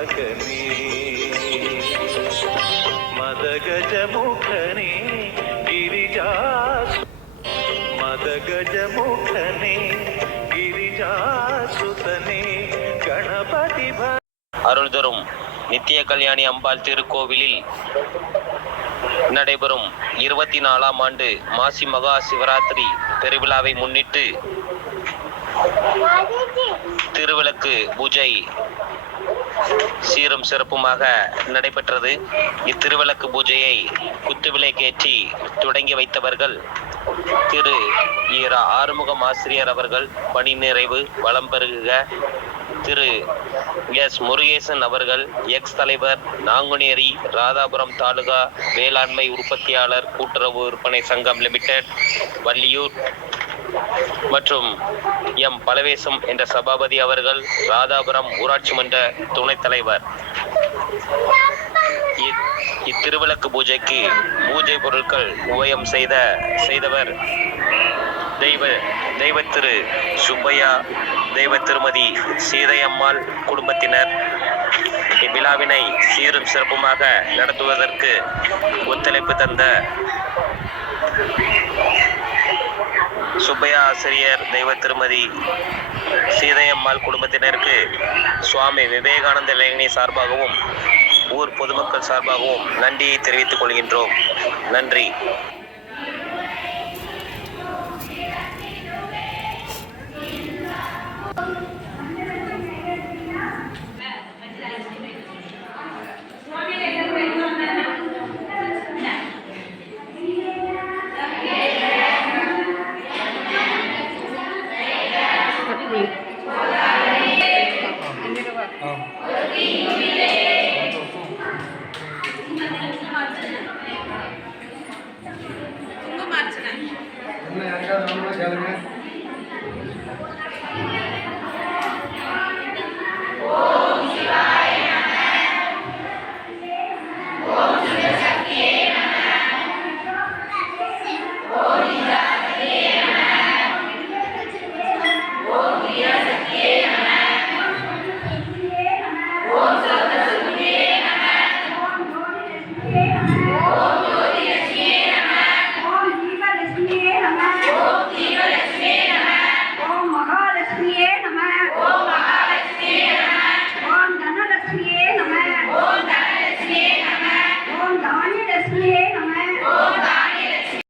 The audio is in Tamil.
மகனே மதகஜமுகனே கிரிஜா மதகஜமுகனே கிரிஜாசுதனே கணபதி அருள் தரும் நித்திய கல்யாணி அம்பாள் திருக்கோவிலில் நடைபெறும் 24ஆம் ஆண்டு மாசி மகா சிவராத்திரி பெருவிழாவை முன்னிட்டு திருவிளக்கு பூஜை சீரும் சிறப்புமாக நடைபெற்றது. இத்திருவிளக்கு பூஜையை குத்துவிளக்கேற்றி தொடங்கி வைத்தவர்கள் திரு ஆறுமுகம் ஆசிரியர் அவர்கள். பணி நிறைவு வளம் பெருக திரு எஸ் முருகேசன் அவர்கள், எக்ஸ் தலைவர், நாங்குநேரி ராதாபுரம் தாலுகா வேளாண்மை உற்பத்தியாளர் கூட்டுறவு விற்பனை சங்கம் லிமிடெட் வள்ளியூர் மற்றும் எம் பலவேசம் என்ற சபாபதி அவர்கள், ராதாபுரம் ஊராட்சி மன்ற துணைத் தலைவர். இத்திருவிளக்கு பூஜைக்கு பூஜை பொருட்கள் உபயம் செய்தவர் தெய்வ திரு சுப்பையா, தெய்வ திருமதி சீதையம்மாள் குடும்பத்தினர். இவ்விழாவினை சீரும் சிறப்புமாக நடத்துவதற்கு ஒத்துழைப்பு தந்த சுப்பையா ஆசிரியர், தெய்வ திருமதி சீதையம்மாள் குடும்பத்தினருக்கு சுவாமி விவேகானந்த இளைஞனி சார்பாகவும் ஊர் பொதுமக்கள் சார்பாகவும் நன்றியை தெரிவித்துக் கொள்கின்றோம். நன்றி. Oh.